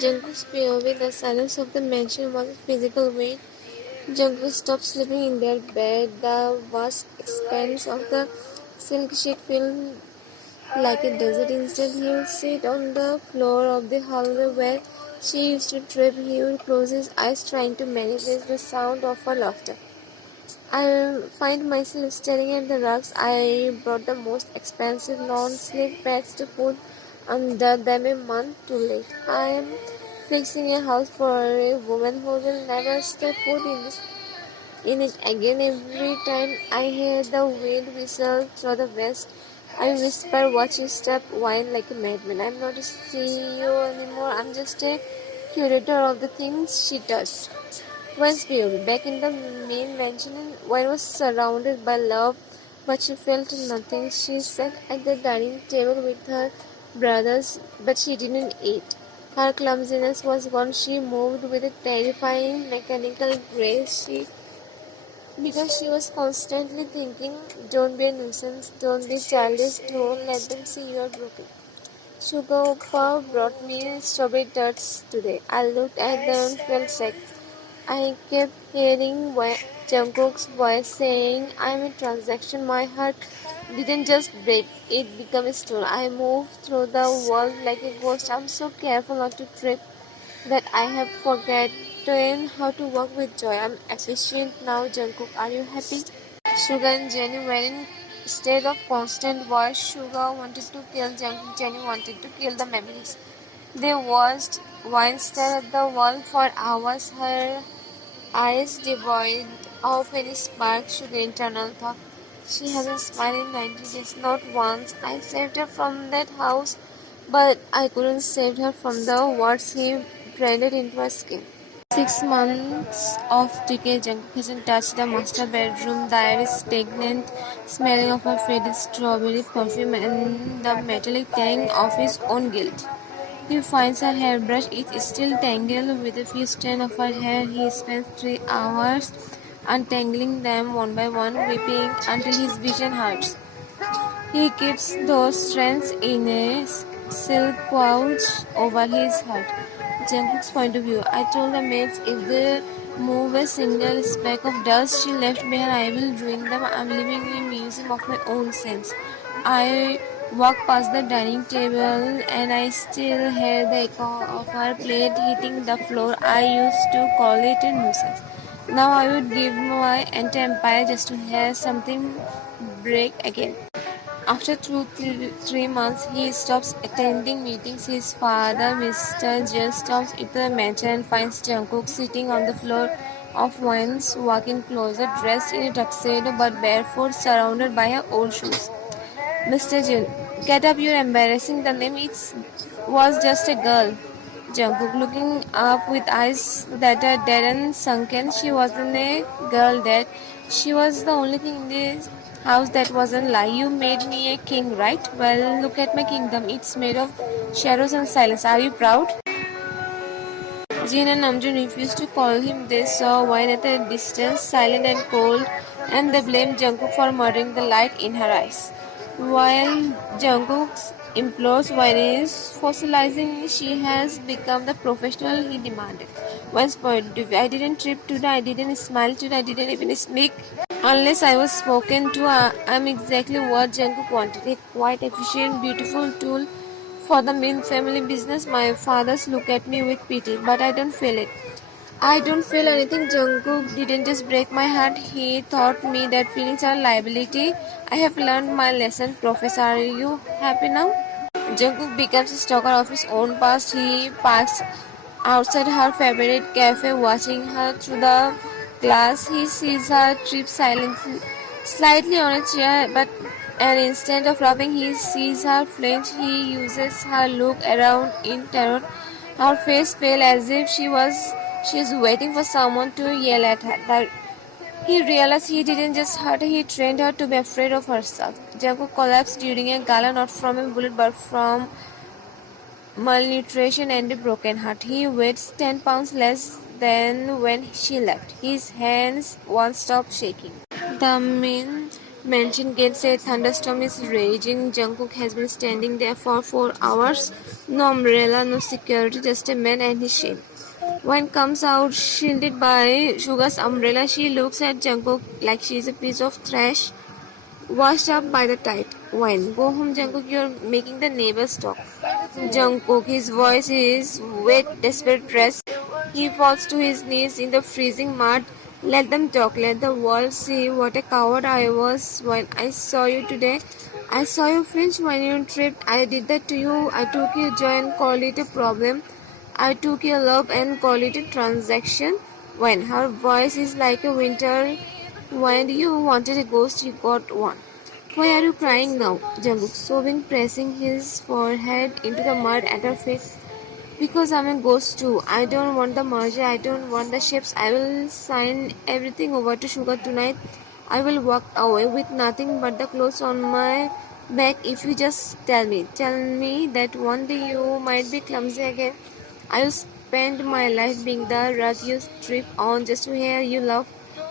Jungkook's POV, the silence of the mansion was a physical weight. Jungkook stopped sleeping in their bed. The vast expanse of the silk sheet felt like a desert. Instead, he would sit on the floor of the hallway where she used to trip. He would close his eyes, trying to manifest the sound of her laughter. I find myself staring at the rugs. I brought the most expensive non-slip pads to put under them a month too late. I am fixing a house for a woman who will never step foot in it again. Every time I hear the wind whistle through the west, I whisper, watch you step, whine like a madman. I'm not a CEO anymore. I'm just a curator of the things she touched. Once POV, back in the main mansion, Wine was surrounded by love, but she felt nothing. She sat at the dining table with her brothers, but she didn't eat. Her clumsiness was gone. She moved with a terrifying mechanical grace. Because she was constantly thinking, don't be a nuisance, don't be childish, don't let them see you are broken. Suga brought me strawberry tarts today. I looked at them and felt sick. I kept hearing Jungkook's voice saying, I'm a transaction. My heart didn't just break, it became a stone. I moved through the wall like a ghost. I'm so careful not to trip that I have forgotten how to walk with joy. I'm efficient now, Jungkook. Are you happy? Suga and Jennie were in state of constant war. Suga wanted to kill Jungkook. Jennie wanted to kill the memories. They watched Wine stare at the wall for hours, her eyes devoid of any spark. Sugar internal thought. She hasn't smiled in 90 days, not once. I saved her from that house, but I couldn't save her from the words he branded into her skin. 6 months of decay, Jungkook hasn't touched the master bedroom. The air is stagnant, smelling of her faded strawberry perfume and the metallic tang of his own guilt. He finds her hairbrush. It is still tangled with a few strands of her hair. He spends 3 hours untangling them one by one, weeping until his vision hurts. He keeps those strands in a silk pouch over his heart. Jungkook's point of view. I told the maids if they move a single speck of dust she left behind, I will ruin them. I'm living in a museum of my own sins. I walk past the dining table and I still hear the echo of her plate hitting the floor. I used to call it a nuisance. Now I would give my entire empire just to hear something break again. After 3 months, he stops attending meetings. His father, Mr. Jeon, stops into the mansion and finds Jungkook sitting on the floor of Wine's walk-in closet, dressed in a tuxedo but barefoot, surrounded by her old shoes. Mr. Jeon, get up, you're embarrassing the name. It was just a girl. Jungkook, looking up with eyes that are dead and sunken. She wasn't a girl, Dad. She was the only thing in this house that wasn't lie. You made me a king, right? Well, look at my kingdom. It's made of shadows and silence. Are you proud? Jin and Namjoon refused to call him. They saw Wine at a distance, silent and cold, and they blamed Jungkook for murdering the light in her eyes. While Jungkook implores Wine is fossilizing, she has become the professional he demanded. One's point of view. I didn't trip today, I didn't smile today, I didn't even speak. Unless I was spoken to, I'm exactly what Jungkook wanted. A quite efficient, beautiful tool for the Min family business. My fathers look at me with pity, but I don't feel it. I don't feel anything. Jungkook didn't just break my heart. He taught me that feelings are liability. I have learned my lesson. Professor, are you happy now? Jungkook becomes a stalker of his own past. He parks outside her favorite cafe, watching her through the glass. He sees her trip silently, slightly on a chair, but an instant of laughing, he sees her flinch. He uses her look around in terror. Her face pale as if she is waiting for someone to yell at her. He realized he didn't just hurt her, he trained her to be afraid of herself. Jungkook collapsed during a gala, not from a bullet but from malnutrition and a broken heart. He weighs 10 pounds less than when she left. His hands won't stop shaking. The Min Min-Jeon gets a thunderstorm is raging. Jungkook has been standing there for 4 hours. No umbrella, no security, just a man and his shame. When comes out shielded by Suga's umbrella, she looks at Jungkook like she is a piece of trash washed up by the tide. When go home, Jungkook, you're making the neighbors talk. Jungkook, his voice is wet, desperate dress. He falls to his knees in the freezing mud. Let them talk, let the world see what a coward I was when I saw you today. I saw you flinch when you tripped. I did that to you. I took your joy and called it a problem. I took your love and called it a transaction. When her voice is like a winter, when you wanted a ghost, you got one. Why are you crying now? Jungkook sobbing, pressing his forehead into the mud at her feet. Because I'm a ghost too. I don't want the merger. I don't want the ships. I will sign everything over to Suga tonight. I will walk away with nothing but the clothes on my back if you just tell me. Tell me that one day you might be clumsy again. I will spend my life being the rug you strip on just to hear you laugh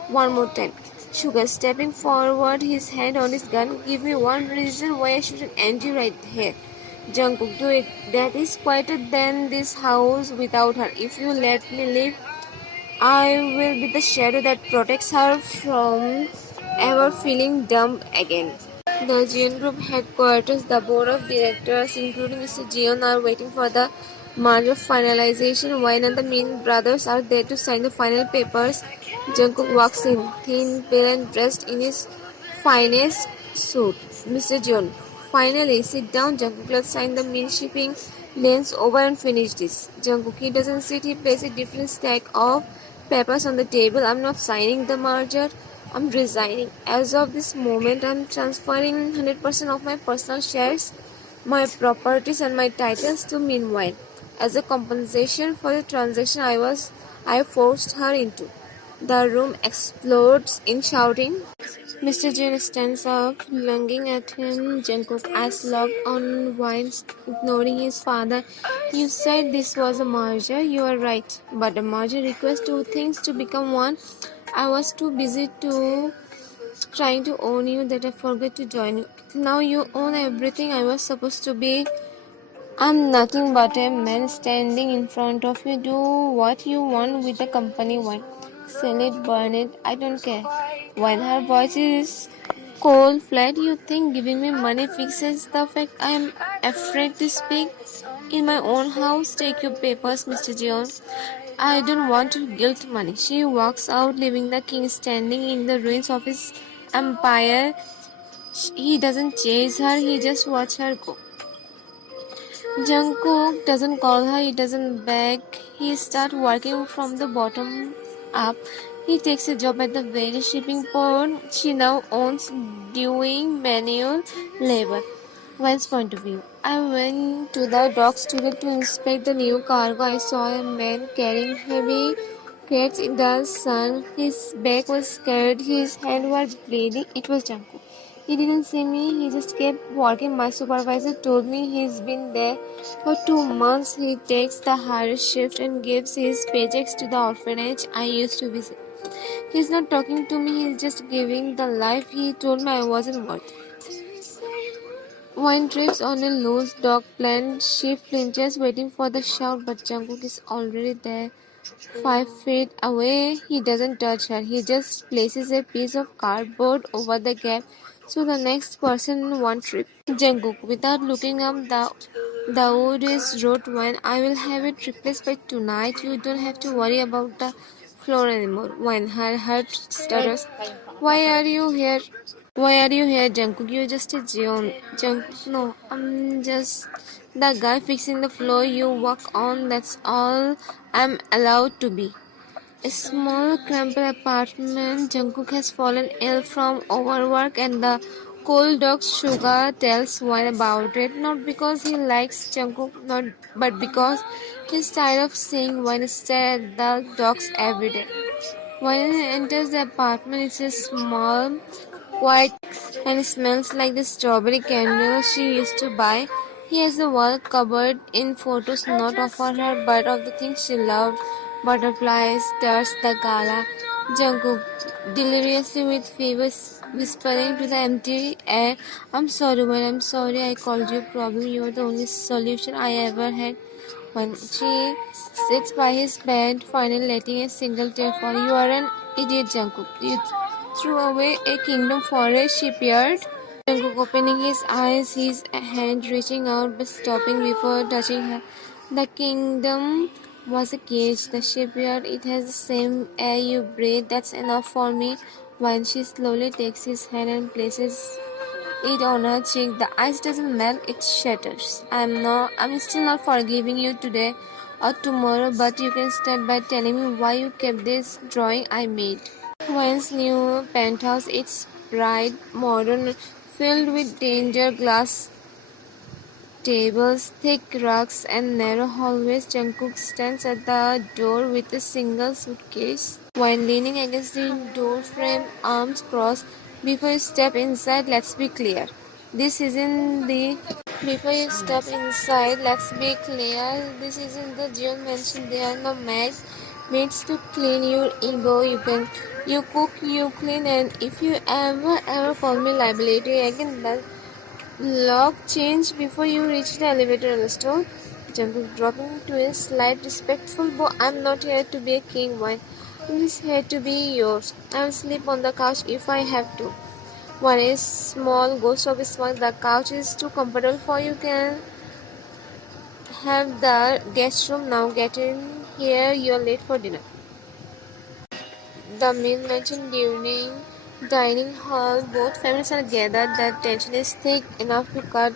one more time. Sugar stepping forward, his hand on his gun. Give me one reason why I shouldn't end you right here. Jungkook, do it. That is quieter than this house without her. If you let me live, I will be the shadow that protects her from ever feeling dumb again. The Jeon Group headquarters, the board of directors, including Mr. Jeon, are waiting for the merger finalization. Wine and the Min brothers are there to sign the final papers. Jungkook walks in, thin, pale, and dressed in his finest suit. Mr. Jeon, finally, sit down. Jungkook, let's sign the Min shipping lanes over and finish this. Jungkook, he doesn't sit, he places a different stack of papers on the table. I'm not signing the merger. I'm resigning. As of this moment, I'm transferring 100% of my personal shares, my properties, and my titles to Meanwhile. As a compensation for the transaction I forced her into. The room explodes in shouting. Mr. Jin stands up, lunging at him. Jungkook eyes locked on wine, ignoring his father. You said this was a merger. You are right. But a merger requires two things to become one. I was too busy trying to own you that I forgot to join you. Now you own everything I was supposed to be. I'm nothing but a man standing in front of you. Do what you want with the company wine. Sell it, burn it, I don't care. When her voice is cold, flat, you think giving me money fixes the fact I am afraid to speak in my own house. Take your papers, Mr. Jeon. I don't want to guilt money. She walks out, leaving the king standing in the ruins of his empire. He doesn't chase her, he just watches her go. Jungkook doesn't call her, he doesn't beg. He starts working from the bottom up. He takes a job at the very shipping port she now owns, doing manual labor. One's point of view. I went to the docks today to inspect the new cargo. I saw a man carrying heavy crates in the sun. His back was scared, his hands were bleeding. It was Jungkook. He didn't see me, he just kept walking. My supervisor told me he's been there for 2 months. He takes the hardest shift and gives his paychecks to the orphanage I used to visit. He's not talking to me, he's just giving the life he told me I wasn't worth. Wine trips on a loose dog plan. She flinches, waiting for the shout, but Jungkook is already there. 5 feet away, he doesn't touch her. He just places a piece of cardboard over the gap so the next person won't trip. Jungkook, without looking up, the wood is wrote when I will have it replaced by tonight. You don't have to worry about the floor anymore. When her heart stutters, why are you here? Why are you here, Jungkook? You're just a Jeon. Jungkook, no, I'm just the guy fixing the floor you walk on. That's all I'm allowed to be. A small, cramped apartment. Jungkook has fallen ill from overwork, and the cold dog Suga tells Wine about it. Not because he likes Jungkook, but because he's tired of seeing Wine stare at the dogs every day. When he enters the apartment, it's a small, quiet, and smells like the strawberry candle she used to buy. He has the wall covered in photos not of her but of the things she loved. Butterflies, stars, the gala. Jungkook, deliriously with fever, whispering to the empty air, I'm sorry, when I'm sorry I called you problem. You're the only solution I ever had. When she sits by his bed, finally letting a single tear fall. You are an idiot, Jungkook. You threw away a kingdom for a shipyard. Jungkook opening his eyes, his hand reaching out but stopping before touching her. The kingdom was a cage. The shipyard, it has the same air you breathe. That's enough for me. When she slowly takes his hand and places it on her cheek, the ice doesn't melt, it shatters. I'm still not forgiving you today or tomorrow, but you can start by telling me why you kept this drawing I made. Wayne's new penthouse, it's bright, modern, filled with danger glass tables, thick rugs, and narrow hallways. Jungkook stands at the door with a single suitcase. While leaning against the doorframe, arms crossed, before you step inside, let's be clear. This isn't the. Before you step inside, let's be clear. This isn't the Jimin mentioned. There are no maids to clean your ego. You cook, you clean, and if you ever call me liability again, then lock change before you reach the elevator, understood? Jungkook dropping to a slight respectful bow. I'm not here to be a king, wine. I'm just here to be yours. I'll sleep on the couch if I have to. One is small ghost of a smile. The couch is too comfortable for you. Can have the guest room now. Get in here. You're late for dinner. The Min mentioned during dining hall, both families are gathered. The tension is thick enough to cut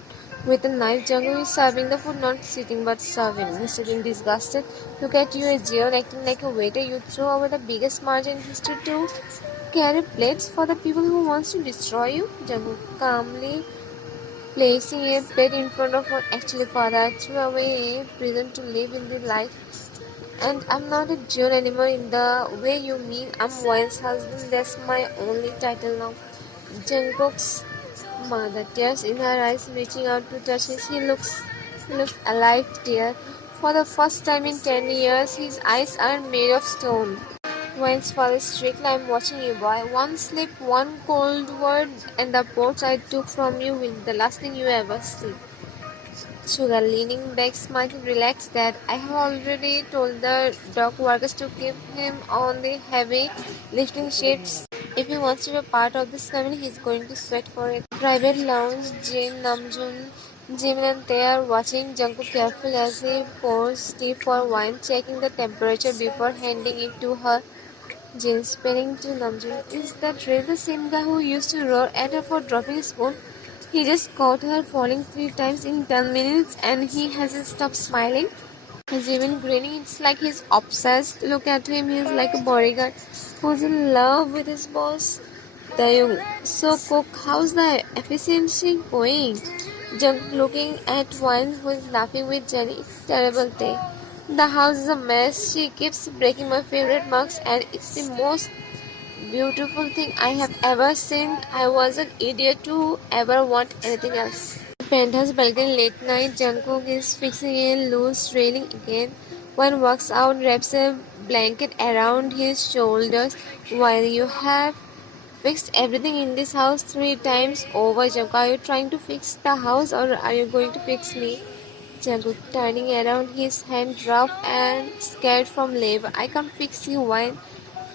with a knife. Jungkook is serving the food, not sitting but serving. He's sitting disgusted. Look at you, a jail, acting like a waiter. You throw away the biggest margin in history to carry plates for the people who wants to destroy you. Jungkook calmly placing a plate in front of what actually father. I threw away a prison to live in the light. And I'm not a June anymore in the way you mean. I'm Wayne's husband. That's my only title now. Jungkook's mother, tears in her eyes, reaching out to touch his. He looks alive, dear. For the first time in 10 years, his eyes are made of stone. Wayne's father is strict. I'm watching you, boy. One slip, one cold word, and the ports I took from you will be the last thing you ever see. Suga leaning back, smiling, relaxed, that I have already told the dock workers to keep him on the heavy lifting shifts. If he wants to be a part of this family, he's going to sweat for it. Private lounge, Jin, Namjoon, Jimin and they are watching Jungkook carefully as he pours tea for wine, checking the temperature before handing it to her. Jin spinning to Namjoon. Is that really the same guy who used to roar at her for dropping a spoon? He just caught her falling 3 times in 10 minutes and he hasn't stopped smiling. He's even grinning. It's like he's obsessed. Look at him. He's like a bodyguard who's in love with his boss. Dayung. So, Cook, how's the efficiency going? Jung looking at one who's laughing with Jennie. It's a terrible day. The house is a mess. She keeps breaking my favorite mugs and it's the most beautiful thing I have ever seen. I was an idiot to ever want anything else. Penthouse balcony late night. Jungkook is fixing a loose railing again. One walks out, wraps a blanket around his shoulders. While you have fixed everything in this house 3 times over, Jungkook, are you trying to fix the house or are you going to fix me? Jungkook turning around, his hand rough and scared from labor. I can't fix you, why?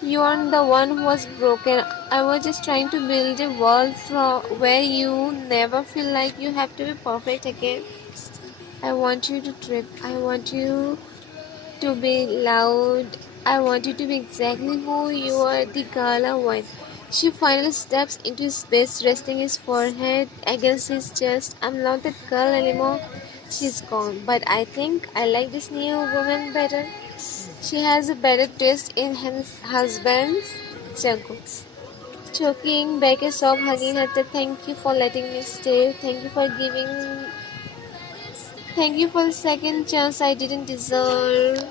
You aren't the one who was broken. I was just trying to build a world from where you never feel like you have to be perfect again. I want you to trip. I want you to be loud. I want you to be exactly who you are, the gala one. She finally steps into space, resting his forehead against his chest. I'm not that girl anymore. She's gone. But I think I like this new woman better. She has a better taste in husbands. Jungkook. Choking back a sob, hugging her. Thank you for letting me stay. Thank you for the second chance I didn't deserve.